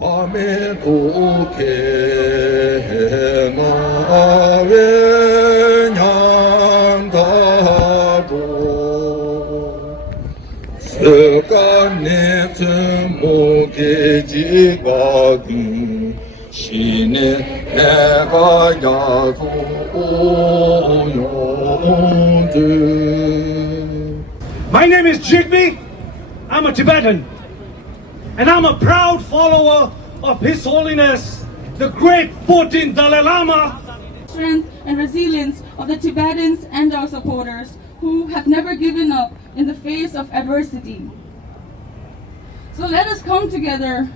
밤에도 개나웨 냥다도 스간네 스모게지가든 신의 내가 야도 오용들. My name is Jigme. I'm a Tibetan. And I'm a proud follower of His Holiness, the great 14th Dalai Lama. Strength and resilience of the Tibetans and our supporters who have never given up in the face of adversity. So let us come together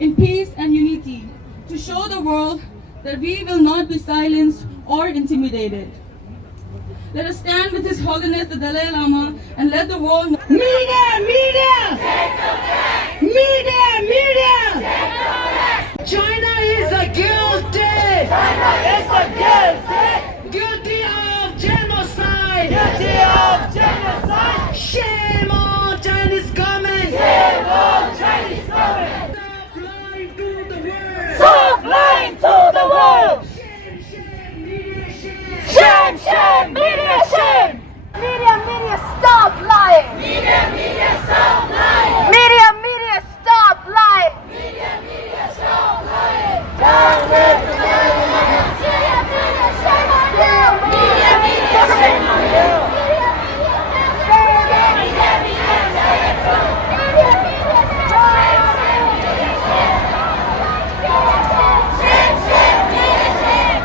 in peace and unity to show the world that we will not be silenced or intimidated. Let us stand with His Holiness the Dalai Lama and let the world know. Media! Media! Media! Media! China is a guilty! China is a guilty! Guilty of genocide! Guilty of genocide! Shame on Chinese government! Shame on Chinese government! Stop lying to the world! Stop lying to the world! Shame, shame, media, shame! Shame, shame, media, shame! Media, media, stop lying! Media, media, stop lying! Media, media, stop lying! Media, media, stop lying! Don't live the media, media, shame on you! Media, media, shame on you! Media, media, shame on you! Media, media, shame on you! Media, media, shame on you! Shame, shame, media, shame!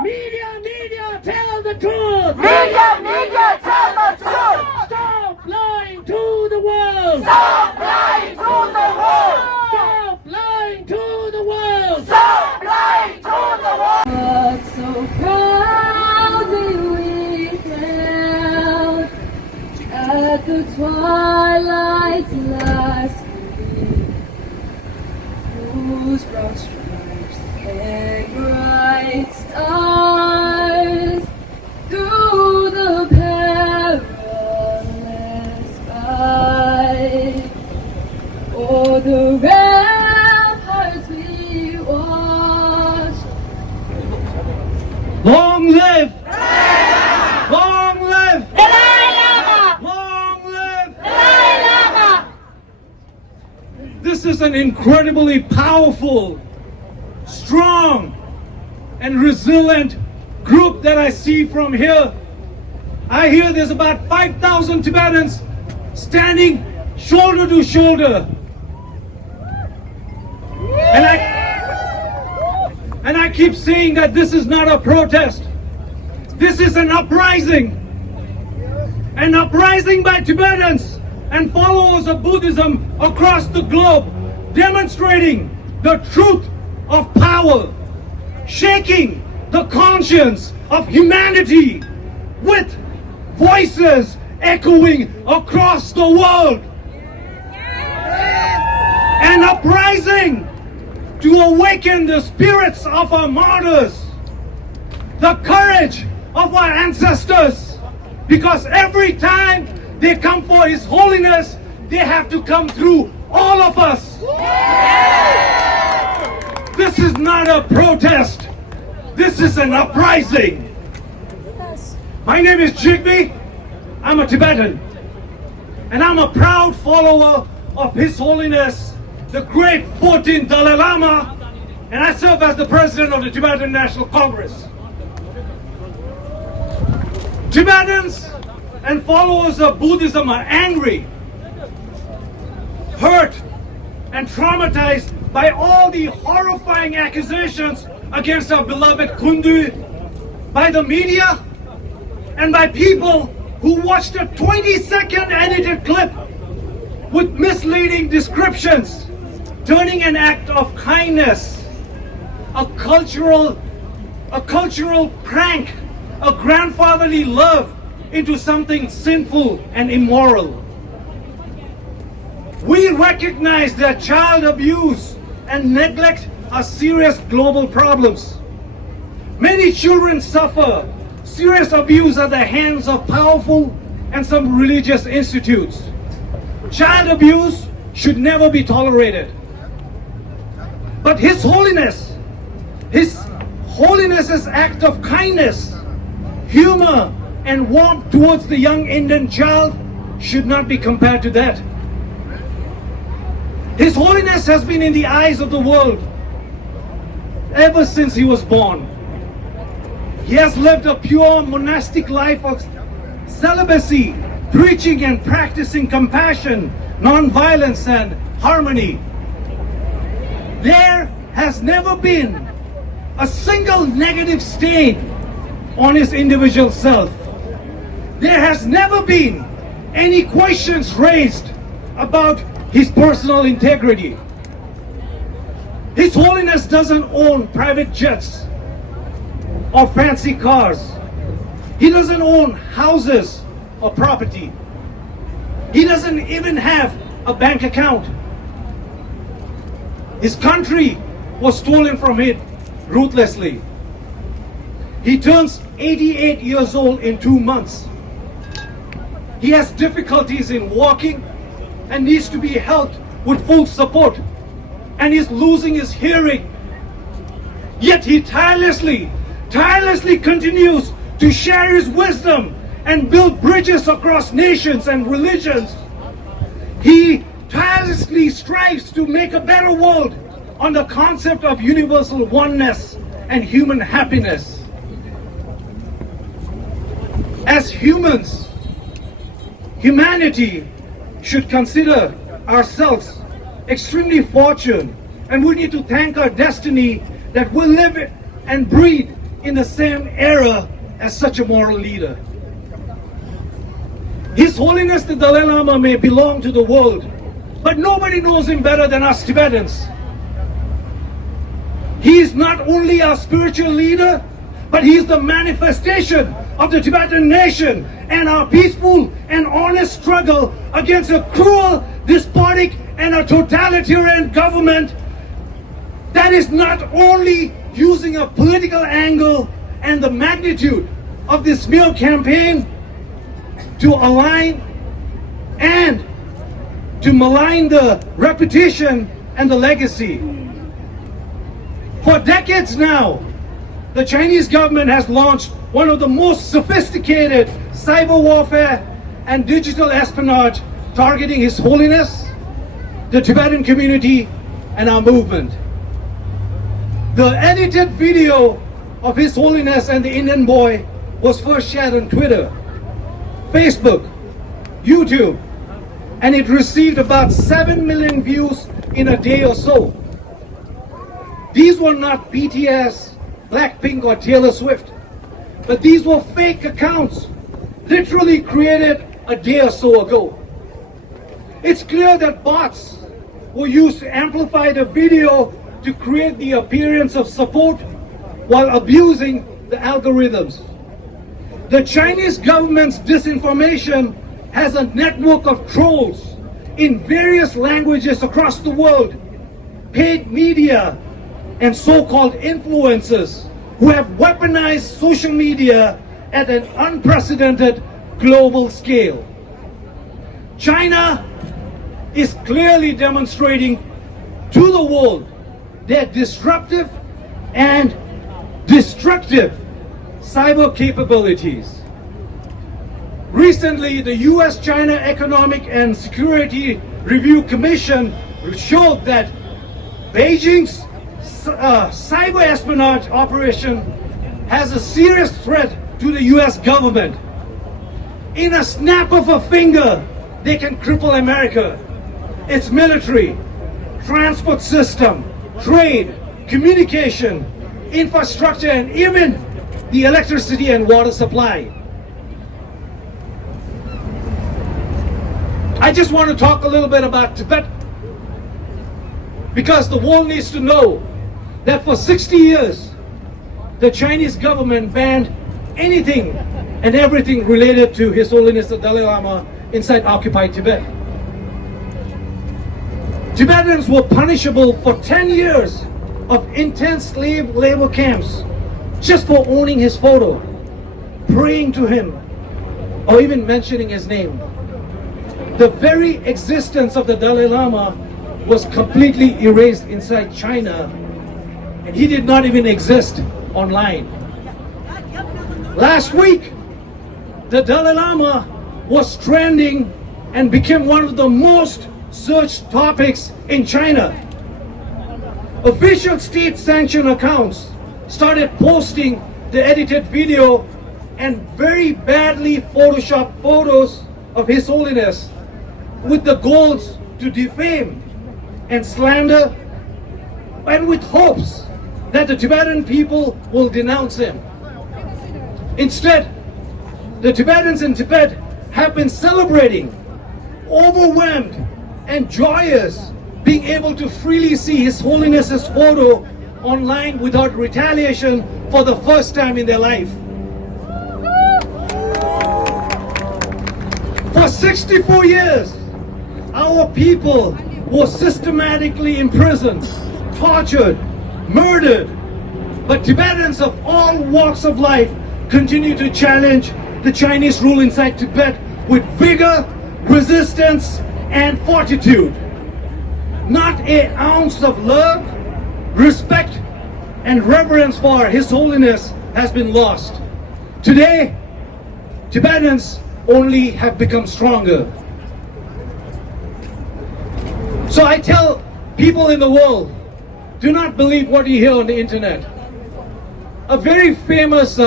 Media, media, tell the truth! Media, media, tell the truth! Stop lying to the world! Stop lying to the world! Stop lying to the world! Stop lying to the world! But so proudly we hailed at the twilight's last gleam, whose broad stripes and bright stars through the perilous fight. O'er the ramparts we watched. Long live! Long live! Dalai Lama! Long live! Dalai Lama! This is an incredibly powerful, strong, and resilient group that I see from here. I hear there's about 5,000 Tibetans standing shoulder to shoulder. And I keep saying that this is not a protest. This is an uprising. An uprising by Tibetans and followers of Buddhism across the globe, demonstrating the truth of power, shaking the conscience of humanity with voices echoing across the world. An uprising to awaken the spirits of our martyrs, the courage of our ancestors, because every time they come for His Holiness, they have to come through all of us. This is not a protest. This is an uprising. My name is Jigme. I'm a Tibetan. And I'm a proud follower of His Holiness, the great 14th Dalai Lama. And I serve as the president of the Tibetan National Congress. Tibetans and followers of Buddhism are angry, hurt, and traumatized by all the horrifying accusations against our beloved Kundu by the media and by people who watched a 20-second edited clip with misleading descriptions, turning an act of kindness, a cultural prank, a grandfatherly love into something sinful and immoral. We recognize that child abuse and neglect are serious global problems. Many children suffer serious abuse at the hands of powerful and some religious institutes. Child abuse should never be tolerated. But His Holiness's act of kindness, humor, and warmth towards the young Indian child should not be compared to that. His Holiness has been in the eyes of the world ever since he was born. He has lived a pure monastic life of celibacy, preaching and practicing compassion, non-violence, and harmony. There has never been a single negative stain on his individual self. There has never been any questions raised about his personal integrity. His Holiness doesn't own private jets or fancy cars. He doesn't own houses or property. He doesn't even have a bank account. His country was stolen from him ruthlessly. He turns 88 years old in 2 months. He has difficulties in walking and needs to be helped with full support, and he's losing his hearing. Yet he tirelessly continues to share his wisdom and build bridges across nations and religions. He tirelessly strives to make a better world on the concept of universal oneness and human happiness. As humans, humanity should consider ourselves extremely fortunate, and we need to thank our destiny that we live and breathe in the same era as such a moral leader. His Holiness the Dalai Lama may belong to the world, but nobody knows him better than us Tibetans. He is not only our spiritual leader, but he is the manifestation of the Tibetan nation and our peaceful and honest struggle against a cruel, despotic, and a totalitarian government that is not only using a political angle and the magnitude of this smear campaign to align and to malign the reputation and the legacy. For decades now, the Chinese government has launched one of the most sophisticated cyber warfare and digital espionage targeting His Holiness, the Tibetan community, and our movement. The edited video of His Holiness and the Indian boy was first shared on Twitter, Facebook, YouTube, and it received about 7 million views in a day or so. These were not BTS, Blackpink, or Taylor Swift, but these were fake accounts, literally created a day or so ago. It's clear that bots were used to amplify the video to create the appearance of support while abusing the algorithms. The Chinese government's disinformation has a network of trolls in various languages across the world, paid media, and so-called influencers who have weaponized social media at an unprecedented global scale. China is clearly demonstrating to the world their disruptive and destructive cyber capabilities. Recently, the US-China Economic and Security Review Commission showed that Beijing's cyber espionage operation has a serious threat to the US government. In a snap of a finger, they can cripple America, its military, transport system, trade, communication, infrastructure, and even the electricity and water supply. I just want to talk a little bit about Tibet, because the world needs to know that for 60 years, the Chinese government banned anything and everything related to His Holiness the Dalai Lama inside occupied Tibet. Tibetans were punishable for 10 years of intense slave labor camps just for owning his photo, praying to him, or even mentioning his name. The very existence of the Dalai Lama was completely erased inside China, and he did not even exist online. Last week, the Dalai Lama was trending and became one of the most searched topics in China. Official state-sanctioned accounts started posting the edited video and very badly photoshopped photos of His Holiness with the goals to defame and slander, and with hopes that the Tibetan people will denounce him. Instead, the Tibetans in Tibet have been celebrating, overwhelmed and joyous, being able to freely see His Holiness's photo online without retaliation for the first time in their life. For 64 years, our people were systematically imprisoned, tortured, murdered. But Tibetans of all walks of life continue to challenge the Chinese rule inside Tibet with vigor, resistance, and fortitude. Not an ounce of love, respect, and reverence for His Holiness has been lost. Today, Tibetans only have become stronger. So I tell people in the world, do not believe what you hear on the internet. A very famous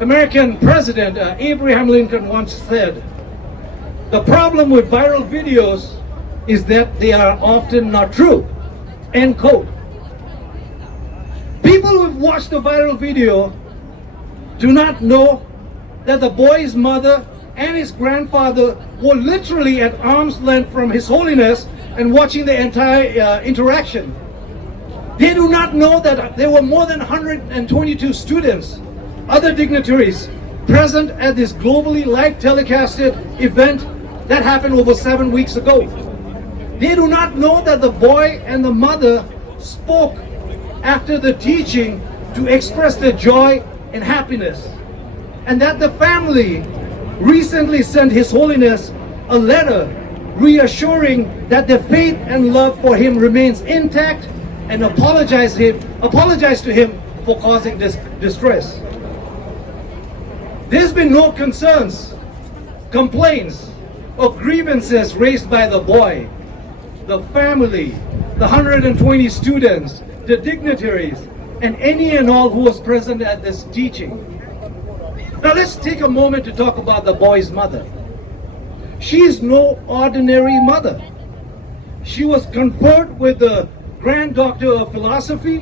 American president, Abraham Lincoln, once said, the problem with viral videos is that they are often not true. End quote. People who've watched the viral video do not know that the boy's mother and his grandfather were literally at arm's length from His Holiness and watching the entire interaction. They do not know that there were more than 122 students, other dignitaries, present at this globally live telecasted event that happened over 7 weeks ago. They do not know that the boy and the mother spoke after the teaching to express their joy and happiness, and that the family recently sent His Holiness a letter reassuring that their faith and love for him remains intact, and apologize to him for causing this distress. There's been no concerns, complaints, or grievances raised by the boy, the family, the 120 students, the dignitaries, and any and all who was present at this teaching. Now let's take a moment to talk about the boy's mother. She is no ordinary mother. She was conferred with the Grand Doctor of Philosophy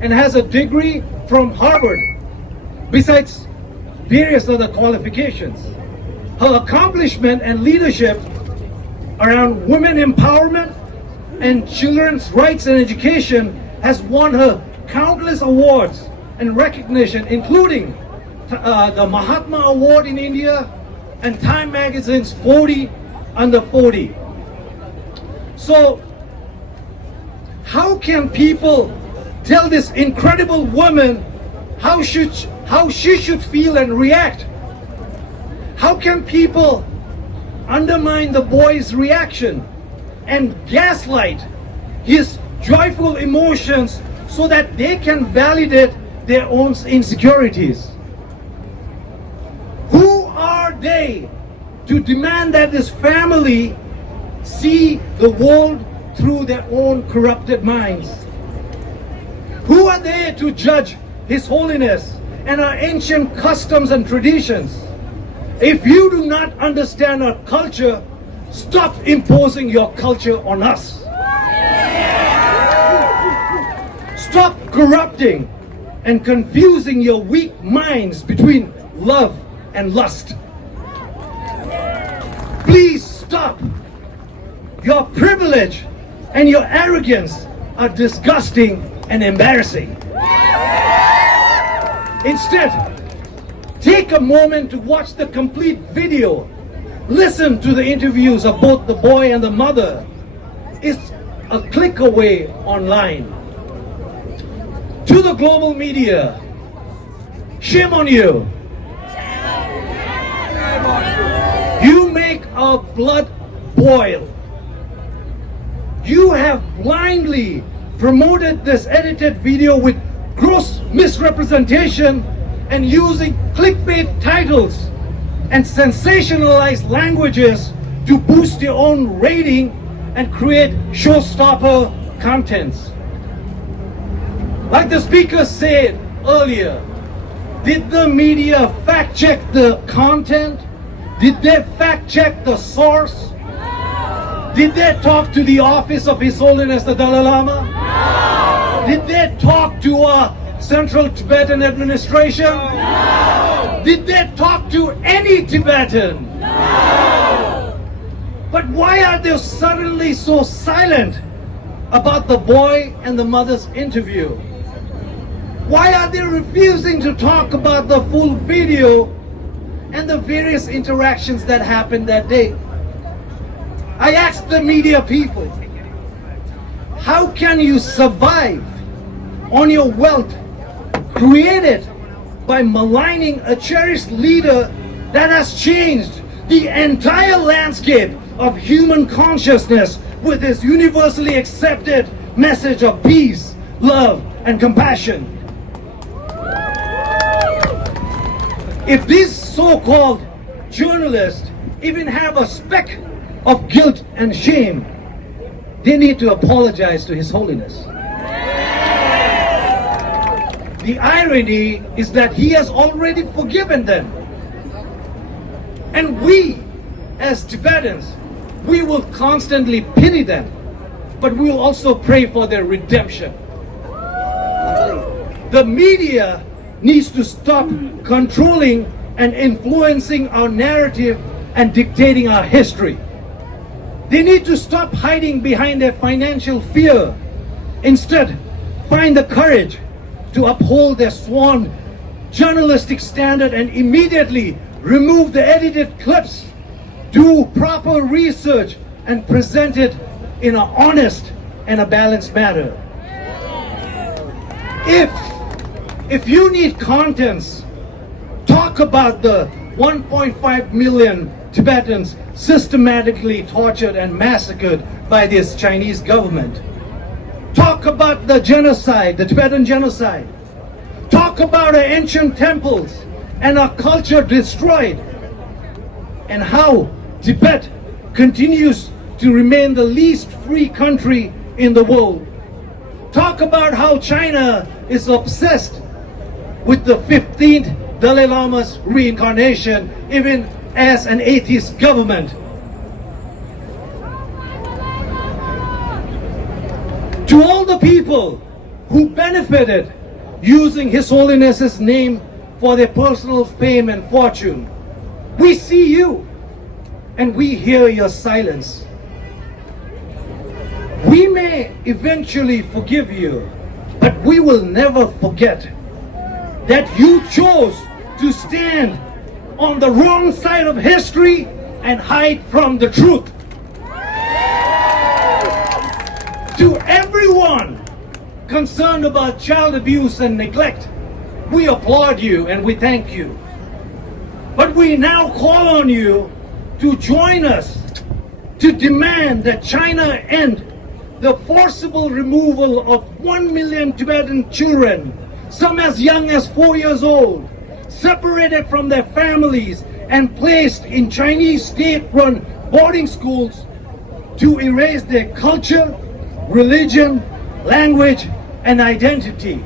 and has a degree from Harvard, besides various other qualifications. Her accomplishment and leadership around women empowerment and children's rights and education has won her countless awards and recognition, including the Mahatma Award in India and Time Magazine's 40 Under 40. So, how can people tell this incredible woman how she should feel and react? How can people undermine the boy's reaction and gaslight his joyful emotions so that they can validate their own insecurities? Who are they to demand that this family see the world through their own corrupted minds? Who are they to judge His Holiness and our ancient customs and traditions? If you do not understand our culture, stop imposing your culture on us. Stop corrupting and confusing your weak minds between love and lust. Please stop. Your privilege and your arrogance are disgusting and embarrassing. Instead, take a moment to watch the complete video. Listen to the interviews of both the boy and the mother. It's a click away online. To the global media, shame on you. You make our blood boil. You have blindly promoted this edited video with gross misrepresentation and using clickbait titles and sensationalized languages to boost your own rating and create showstopper contents. Like the speaker said earlier, did the media fact check the content? Did they fact check the source? Did they talk to the office of His Holiness the Dalai Lama? Did they talk to Central Tibetan Administration? No. Did they talk to any Tibetan? No. But why are they suddenly so silent about the boy and the mother's interview? Why are they refusing to talk about the full video and the various interactions that happened that day? I asked the media people, how can you survive on your wealth created by maligning a cherished leader that has changed the entire landscape of human consciousness with his universally accepted message of peace, love, and compassion? If these so-called journalists even have a speck of guilt and shame, they need to apologize to His Holiness. The irony is that He has already forgiven them. And we, as Tibetans, we will constantly pity them, but we will also pray for their redemption. The media needs to stop controlling and influencing our narrative and dictating our history. They need to stop hiding behind their financial fear. Instead, find the courage to uphold their sworn journalistic standard and immediately remove the edited clips, do proper research, and present it in an honest and a balanced manner. If you need contents, talk about the 1.5 million Tibetans systematically tortured and massacred by this Chinese government. Talk about the genocide, the Tibetan genocide. Talk about our ancient temples and our culture destroyed, and how Tibet continues to remain the least free country in the world. Talk about how China is obsessed with the 15th Dalai Lama's reincarnation, even as an atheist government. To all the people who benefited using His Holiness's name for their personal fame and fortune, we see you and we hear your silence. We may eventually forgive you, but we will never forget that you chose to stand on the wrong side of history and hide from the truth. To everyone concerned about child abuse and neglect, we applaud you and we thank you. But we now call on you to join us to demand that China end the forcible removal of 1 million Tibetan children, some as young as 4 years old, separated from their families and placed in Chinese state-run boarding schools to erase their culture, religion, language, and identity.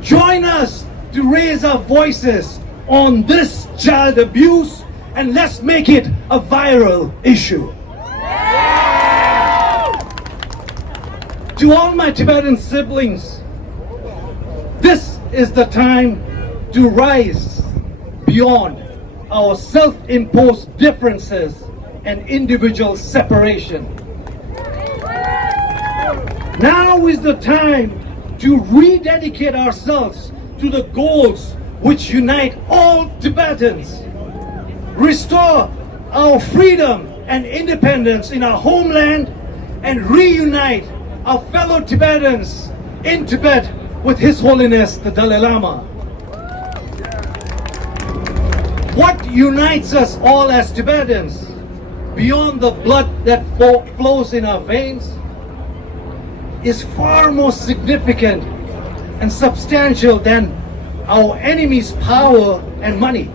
Join us to raise our voices on this child abuse, and let's make it a viral issue. To all my Tibetan siblings, this is the time to rise beyond our self-imposed differences and individual separation. Now is the time to rededicate ourselves to the goals which unite all Tibetans. Restore our freedom and independence in our homeland and reunite our fellow Tibetans in Tibet with His Holiness the Dalai Lama. What unites us all as Tibetans, beyond the blood that flows in our veins, is far more significant and substantial than our enemy's power and money.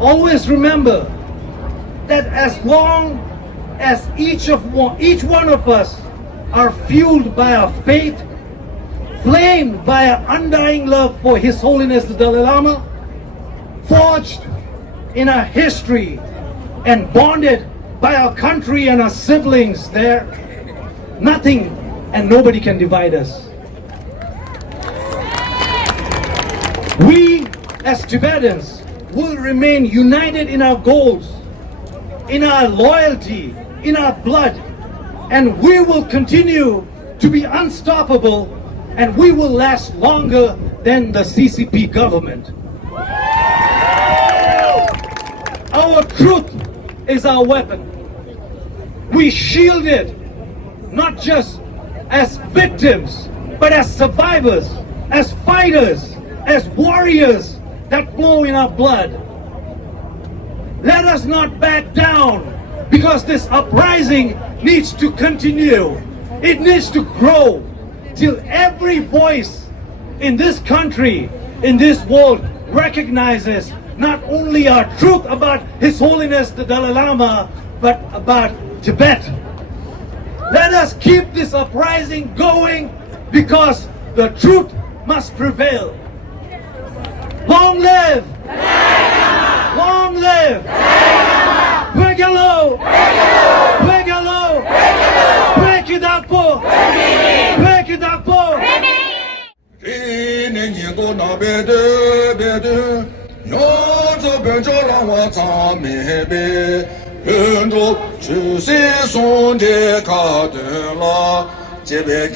Always remember that as long as each one of us are fueled by our faith, flamed by our undying love for His Holiness the Dalai Lama, forged in our history and bonded by our country and our siblings there, nothing and nobody can divide us. We as Tibetans will remain united in our goals, in our loyalty, in our blood, and we will continue to be unstoppable, and we will last longer than the CCP government. Our truth is our weapon. We shield it not just as victims, but as survivors, as fighters, as warriors that flow in our blood. Let us not back down, because this uprising needs to continue. It needs to grow till every voice in this country, in this world, recognizes not only our truth about His Holiness the Dalai Lama, but about Tibet. Let us keep this uprising going, because the truth must prevail. Long live! Long live! Pegalo! Pegalo! Pekidapo! Pekidapo! Jebe